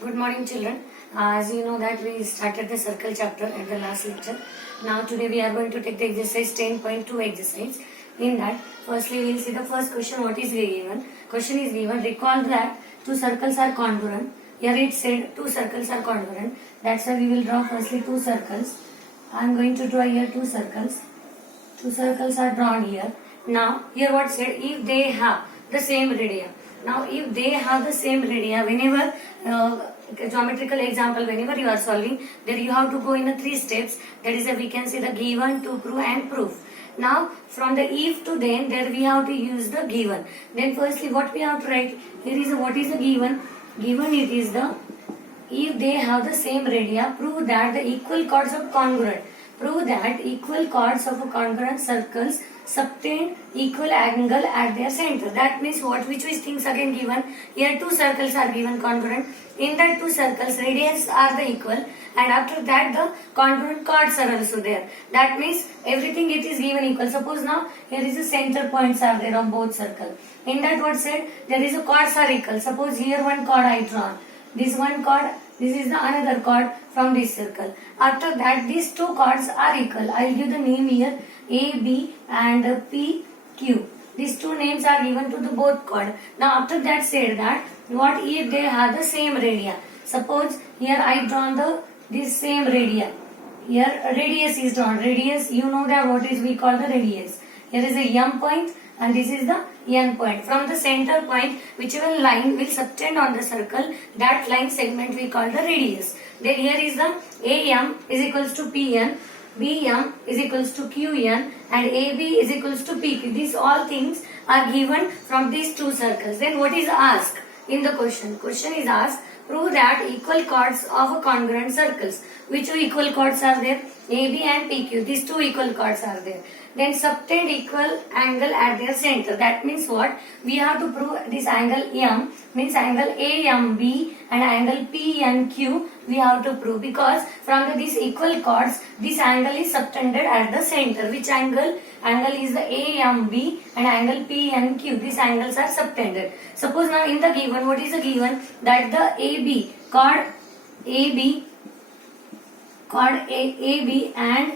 Good morning, children. As you know that we started the circle chapter at the last lecture. Now today we are going to take the exercise 10.2 exercise. In that, firstly we will see the first question. What is given? Question is given. Recall that two circles are congruent. Here it said two circles are congruent. That's why we will draw firstly two circles. I am going to draw here two circles. Two circles are drawn here. Now here what said? If they have the same radii. Now if they have the same radii, whenever geometrical example, whenever you are solving, there you have to go in the three steps. That is, we can see the given, to prove and proof. Now from the if to then, there we have to use the given. Then firstly what we have to write? Here is what is the given? Given it is the if they have the same radii, prove that the equal chords of congruent. Prove that equal chords of a congruent circles subtend equal angle at their center. That means what? Which things again given? Here two circles are given congruent. In that two circles, radius are the equal, and after that the congruent chords are also there. That means everything it is given equal. Suppose now here is the center points are there on both circles. In that what said? There is a chords are equal. Suppose here one chord I drawn. This one chord, this is the another chord from this circle. After that these two chords are equal. I will give the name here A, B and P, Q. These two names are given to the both chord. Now after that said that what if they have the same radii? Suppose here I drawn this same radii. Here radius is drawn. Radius, you know that what is we call the radius. Here is a M point and this is the N point. From the center point, whichever line will subtend on the circle, that line segment we call the radius. Then here is the AM is equals to PN, BM is equals to QN and AB is equals to PQ. These all things are given from these two circles. Then what is asked in the question? Question is asked, prove that equal chords of a congruent circles. Which two equal chords are there? AB and PQ. These two equal chords are there. Then subtend equal angle at their center. That means what? We have to prove this angle M means angle AMB and angle PNQ we have to prove, because from these equal chords this angle is subtended at the center. Which angle? Angle is the AMB and angle PNQ. These angles are subtended. Suppose now in the given, what is the given? That the AB, chord AB and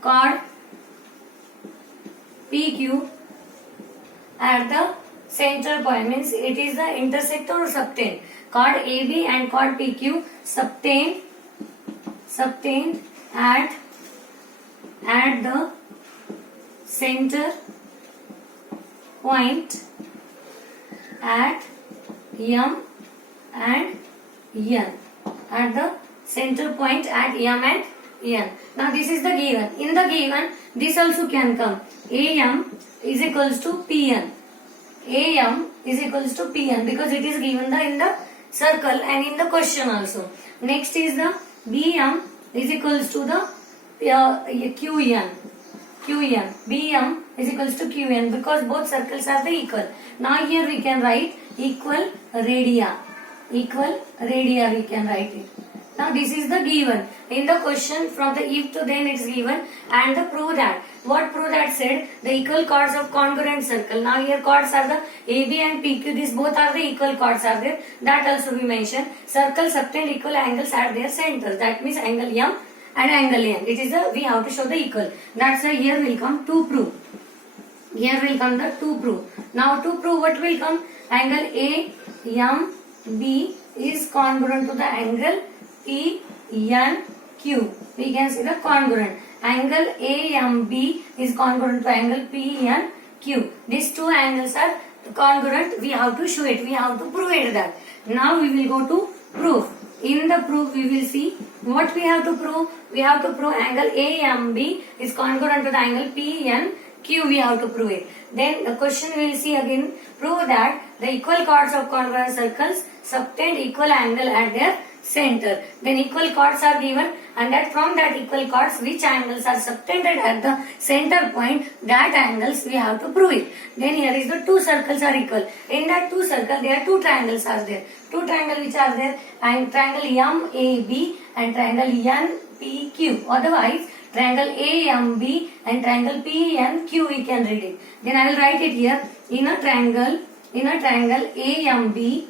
chord PQ at the center point, means it is the intersector or subtend. Chord AB and chord PQ subtend at the center point at M and N. At the center point at M and N. Now this is the given. In the given, this also can come. AM is equals to PN. AM is equals to PN because it is given in the circle and in the question also. Next is the BM is equals to the QN. BM is equals to QN because both circles are the equal. Now here we can write equal radii. Equal radii we can write it. Now this is the given. In the question from the if to then it is given and the prove that. What prove that said? The equal chords of congruent circle. Now here chords are the AB and PQ. These both are the equal chords are there. That also we mentioned. Circle subtend equal angles at their centers. That means angle M and angle N. It is we have to show the equal. That's why here will come to prove. Here will come the to prove. Now to prove what will come? Angle AMB is congruent to the angle PNQ. We can see the congruent. Angle AMB is congruent to angle PNQ. These two angles are congruent. We have to show it. We have to prove it that. Now we will go to proof. In the proof we will see what we have to prove. We have to prove angle AMB is congruent to the angle PNQ. We have to prove it. Then the question we will see again. Prove that the equal chords of congruent circles subtend equal angle at their center. Then equal chords are given and that from that equal chords which angles are subtended at the center point, that angles we have to prove it. Then here is the two circles are equal. In that two circles there are two triangles are there. Two triangles which are there, and triangle MAB and triangle NPQ. Otherwise triangle AMB and triangle PNQ we can read it. Then I will write it here. In a triangle AMB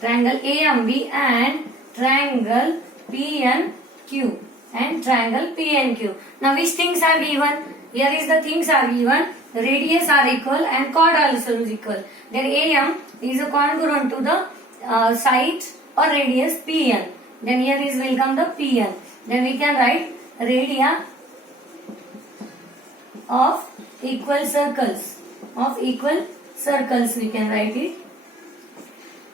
triangle AMB and triangle PNQ and triangle PNQ. Now which things are given? Here is the things are given. Radius are equal and chord also is equal. Then AM is congruent to the side or radius PN. Then here is will come the PN. Then we can write radii of equal circles. Of equal circles we can write it.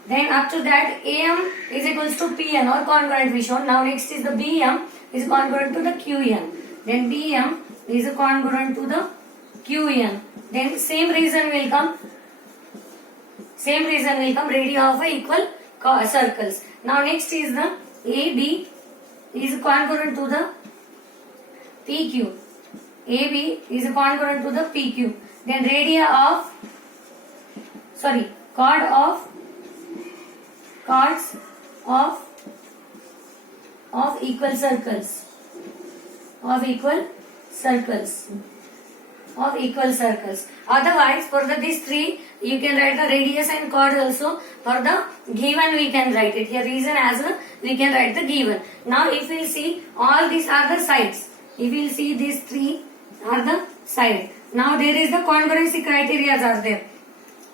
Then after that AM is equals to PN or congruent we shown. Now next is the BM is congruent to the QN. Then BM is congruent to the QN. Then same reason will come. Same reason will come, radii of equal circles. Now next is the AB is congruent to the PQ. AB is congruent to the PQ. Then radii of, chords of equal circles. Of equal circles. Otherwise, for these three, you can write the radius and chord also. For the given, we can write it. Here reason as well, we can write the given. Now, if we see, all these are the sides. If we see these three are the sides. Now, there is the congruency criteria are there.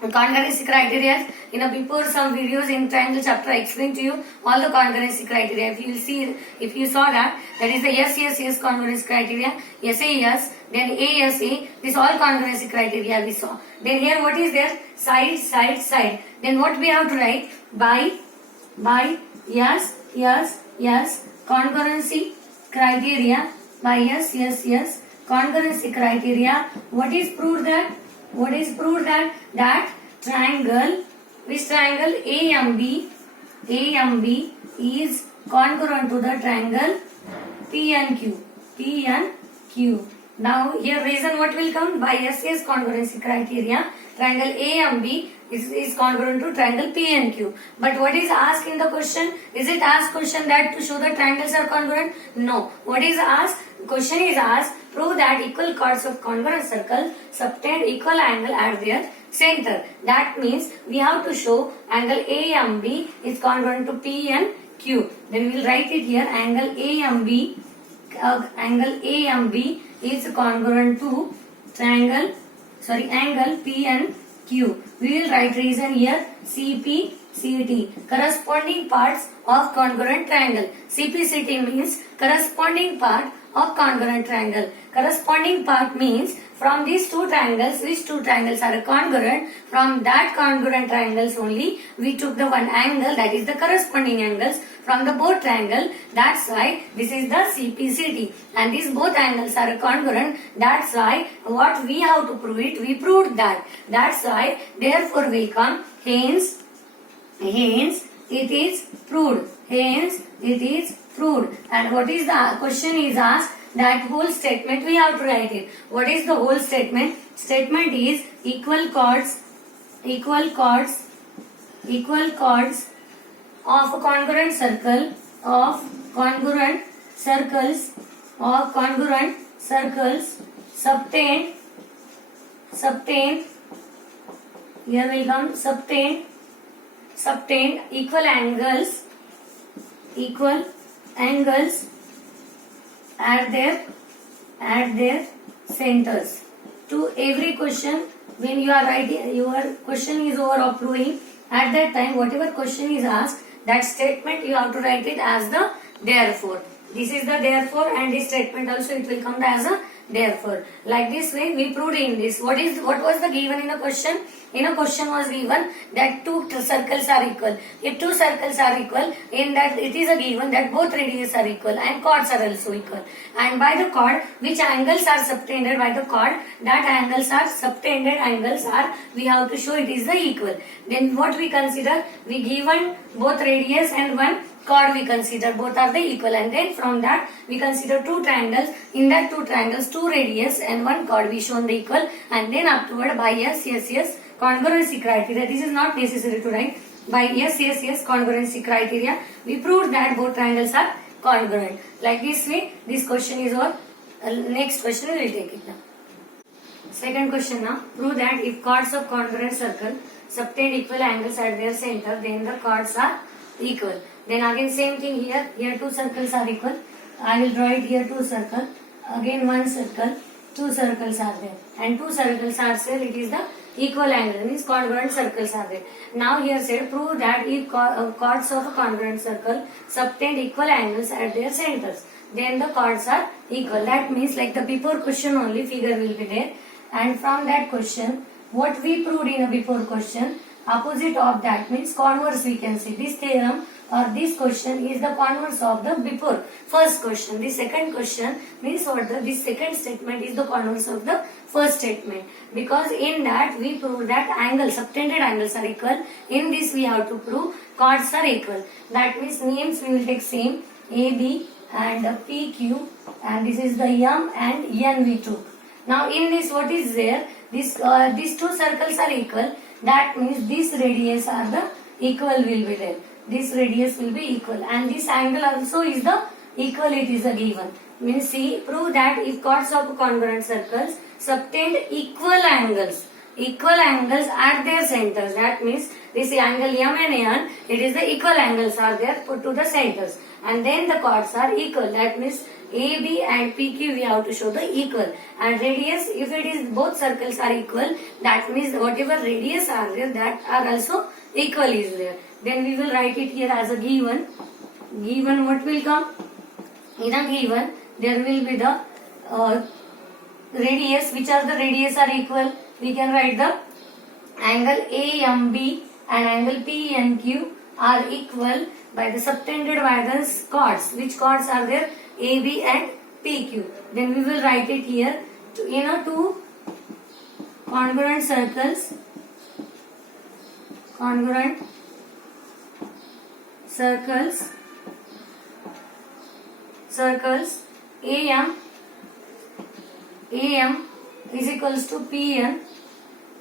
Congruency criteria, before some videos in triangle chapter I explained to you all the congruency criteria. If you saw that is the yes congruency criteria, yes, then ASA, this all congruency criteria we saw. Then here what is there? Side. Then what we have to write? By yes, congruency criteria, by yes, congruency criteria. What is proved that? That triangle, which triangle? AMB is congruent to the triangle PNQ. Now here reason what will come? By yes congruency criteria, triangle AMB is congruent to triangle PNQ. But what is asked in the question? Is it asked question that to show the triangles are congruent? No. What is asked? Question is asked, prove that equal chords of congruent circle subtend equal angle at their center. That means we have to show angle AMB is congruent to PNQ. Then we will write it here, angle AMB is congruent to angle PNQ. We will write reason here, CPCT, corresponding parts of congruent triangle. CPCT means corresponding part of congruent triangle. Corresponding part means from these two triangles, which two triangles are congruent, from that congruent triangles only we took the one angle, that is the corresponding angles from the both triangle. That's why this is the CPCT, and these both angles are congruent. That's why what we have to prove it, we proved that. That's why therefore will come, hence it is proved. And what is the question is asked? That whole statement we have to write it. What is the whole statement? Statement is equal chords of a congruent circles subtend, here will come subtend equal angles at their centers. To every question, when you are writing, your question is over approving, at that time whatever question is asked, that statement you have to write it as the therefore. This is the therefore, and this statement also it will come as a therefore. Like this way we proved in this. What was the given in the question? In a question was given that two circles are equal. If two circles are equal, in that it is a given that both radius are equal and chords are also equal. And by the chord, which angles are subtended by the chord, that angles are subtended angles are, we have to show it is the equal. Then what we consider? We given both radius and one chord we consider, both are the equal, and then from that we consider two triangles. In that two triangles, two radius and one chord we shown the equal, and then afterward by yes congruency criteria. This is not necessary to write. By yes congruency criteria we proved that both triangles are congruent. Like this way this question is over. Next question we will take it now. Second question now. Prove that if chords of congruent circle subtend equal angles at their center, then the chords are equal. Then again same thing here. Here two circles are equal. I will draw it here two circle. Again one circle. Two circles are there. And two circles are there. It is the equal angle. Means congruent circles are there. Now here said prove that if chords of a congruent circle subtend equal angles at their centers, then the chords are equal. That means like the before question only figure will be there. And from that question, what we proved in a before question, opposite of that means converse we can say. This theorem or this question is the converse of the before first question. The second question means what this second statement is the converse of the first statement. Because in that we proved that angles, subtended angles are equal. In this we have to prove chords are equal. That means names we will take same AB and PQ, and this is the M and N we took. Now in this what is there? These two circles are equal. That means this radius are the equal will be there. This radius will be equal, and this angle also is the equal. It is a given. Means see, prove that if chords of congruent circles subtend equal angles at their centers. That means this angle M and N, it is the equal angles are there put to the centers, and then the chords are equal. That means AB and PQ we have to show the equal, and radius if it is both circles are equal, that means whatever radius are there that are also equal is there. Then we will write it here as a given. Given what will come? In a given there will be the radius. Which are the radius are equal? We can write the angle AMB and angle PNQ are equal by the subtended by the chords. Which chords are there? AB and PQ. Then we will write it here. Two congruent circles AM is equals to PN,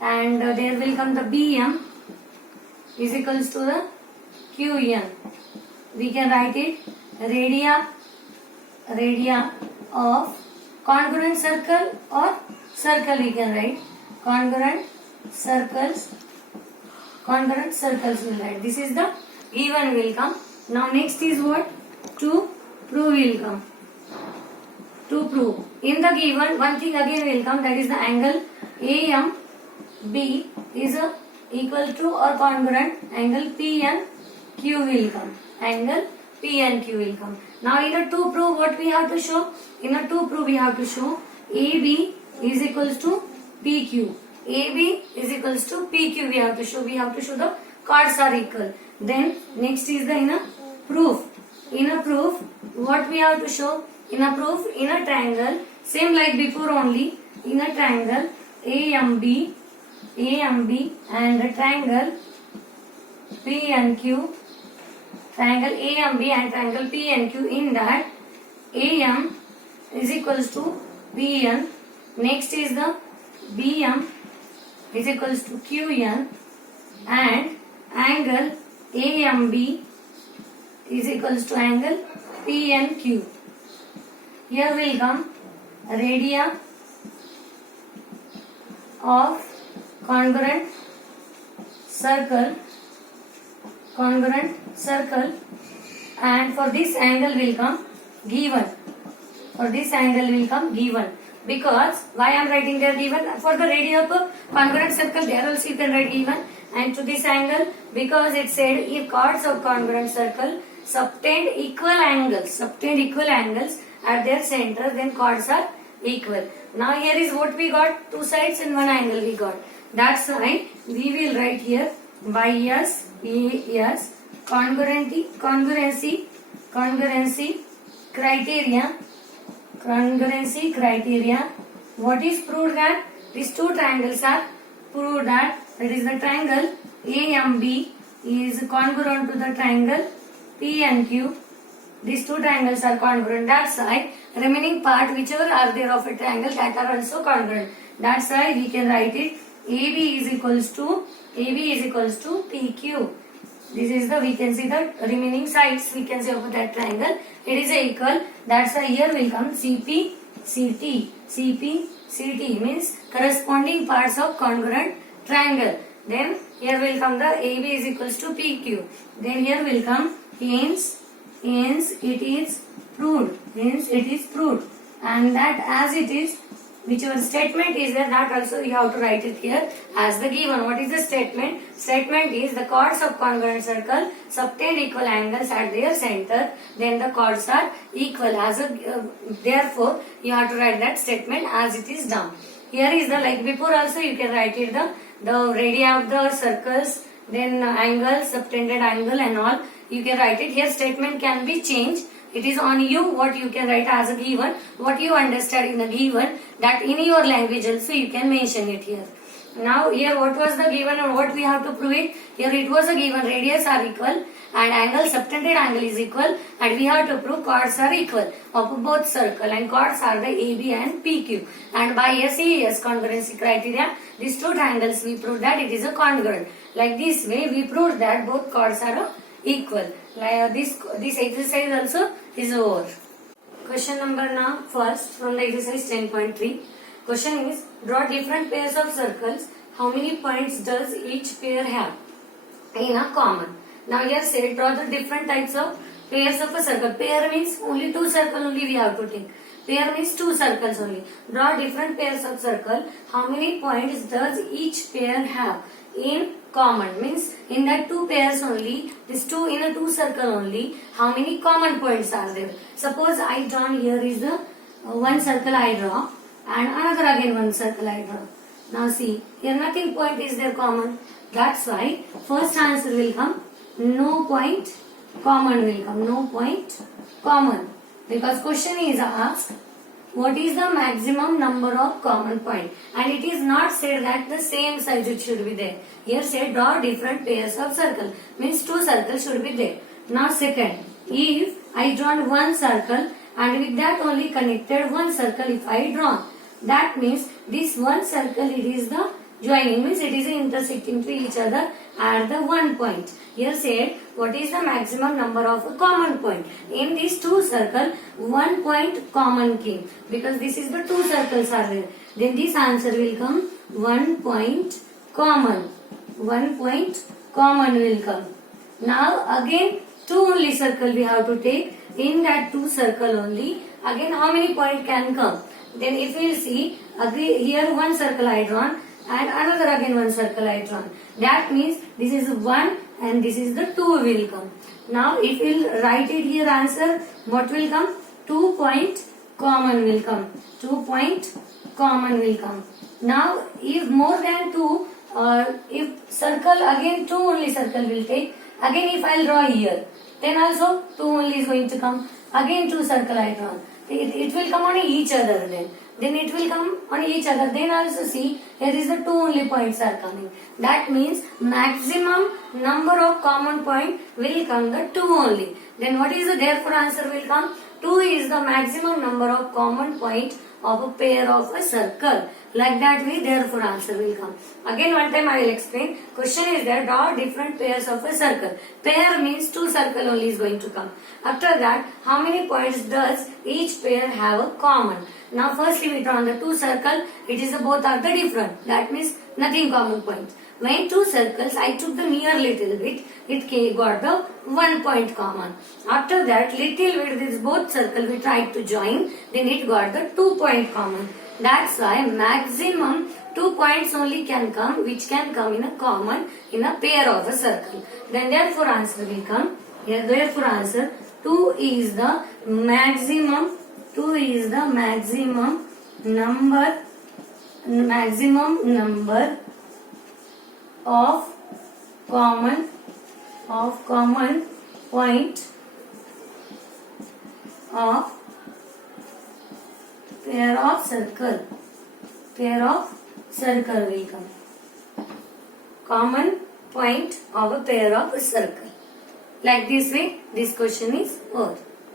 and there will come the BM is equals to the QN. We can write it radii of congruent circle or circle. We can write congruent circles will write. This is the given will come. Now next is what? To prove will come. To prove. In the given, one thing again will come, that is the angle AMB is equal to or congruent angle PNQ will come. Angle PNQ will come. Now in a to prove what we have to show? In a to prove we have to show AB is equals to PQ. AB is equals to PQ we have to show. We have to show the chords are equal. Then next is the in a proof. In a proof what we have to show? In a proof, in a triangle, same like before only, in a triangle AMB and a triangle PNQ, triangle AMB and triangle PNQ, in that AM is equals to BN, next is the BM is equals to QN, and angle AMB is equals to angle PNQ. Here will come radii of congruent circle, and for this angle will come given. Because why I am writing there given? For the radii of a congruent circle there also you can write given, and to this angle because it said if chords of congruent circle subtend equal angles at their center, then chords are equal. Now here is what we got, two sides and one angle we got. That's why we will write here by S congruency criteria. What is proved? That these two triangles are proved that is the triangle AMB is congruent to the triangle PNQ. These two triangles are congruent. That's why remaining part whichever are there of a triangle that are also congruent. That's why we can write it AB is equals to PQ. This is the, we can see the remaining sides we can say of that triangle. It is equal. That's why here will come CP, CT, CP, CT means corresponding parts of congruent triangle. Then here will come the AB is equals to PQ. Then here will come hence it is proved. Hence it is proved. And that as it is, whichever statement is there, that also you have to write it here as the given. What is the statement? Statement is the chords of congruent circle subtend equal angles at their center. Then the chords are equal. Therefore, you have to write that statement as it is down. Here is the, like before also you can write it the radii of the circles, then angle, subtended angle and all. You can write it. Here statement can be changed. It is on you what you can write as a given, what you understand in a given, that in your language also you can mention it here. Now here what was the given and what we have to prove it? Here it was a given radius are equal and angle, subtended angle is equal, and we have to prove chords are equal of both circle, and chords are the AB and PQ. And by SES congruency criteria, these two triangles we proved that it is a congruent. Like this way we proved that both chords are equal. Like this exercise also is over. Question number now first from the exercise 10.3. Question is, draw different pairs of circles. How many points does each pair have in a common? Now here said draw the different types of pairs of a circle. Pair means only two circles only we have to take. Pair means two circles only. Draw different pairs of circle. How many points does each pair have in common? Means in that two pairs only, this two in a two circle only, how many common points are there? Suppose I draw here is the one circle I draw and another again one circle I draw. Now see, here nothing point is there common. That's why first answer will come no point common will come. No point common. Because question is asked what is the maximum number of common point, and it is not said that the same size it should be there. Here said draw different pairs of circle, means two circles should be there. Now second, if I drawn one circle and with that only connected one circle if I draw, that means this one circle it is the joining, means it is intersecting to each other at the one point. Here said what is the maximum number of a common point. In these two circles, 1 point common came, because this is the two circles are there. Then this answer will come 1 point common. 1 point common will come. Now again two only circle we have to take. In that two circle only, again how many point can come? Then if we will see, again here one circle I drawn and another again one circle I drawn. That means this is 1 and this is the 2 will come. Now if we will write it here answer, what will come? 2 point common will come. 2 point common will come. Now if more than 2, if circle again 2 only circle will take. Again if I will draw here, then also 2 only is going to come. Again 2 circle I draw. It will come on each other then. Then it will come on each other. Then also see, here is the 2 only points are coming. That means maximum number of common point will come the 2 only. Then what is the therefore answer will come? 2 is the maximum number of common point of a pair of a circle. Like that way therefore answer will come. Again one time I will explain. Question is there, draw different pairs of a circle. Pair means two circle only is going to come. After that, how many points does each pair have a common? Now firstly we draw the two circle. It is both are the different. That means nothing common point. When two circles, I took the near little bit, it got the 1 point common. After that, little bit this both circle we tried to join, then it got the 2 point common. That's why maximum 2 points only can come, which can come in a common in a pair of a circle. Then therefore answer will come. Here therefore answer 2 is the maximum. 2 is the maximum number of common point of pair of circle will come. Common point of a pair of circle. Like this way, this question is over.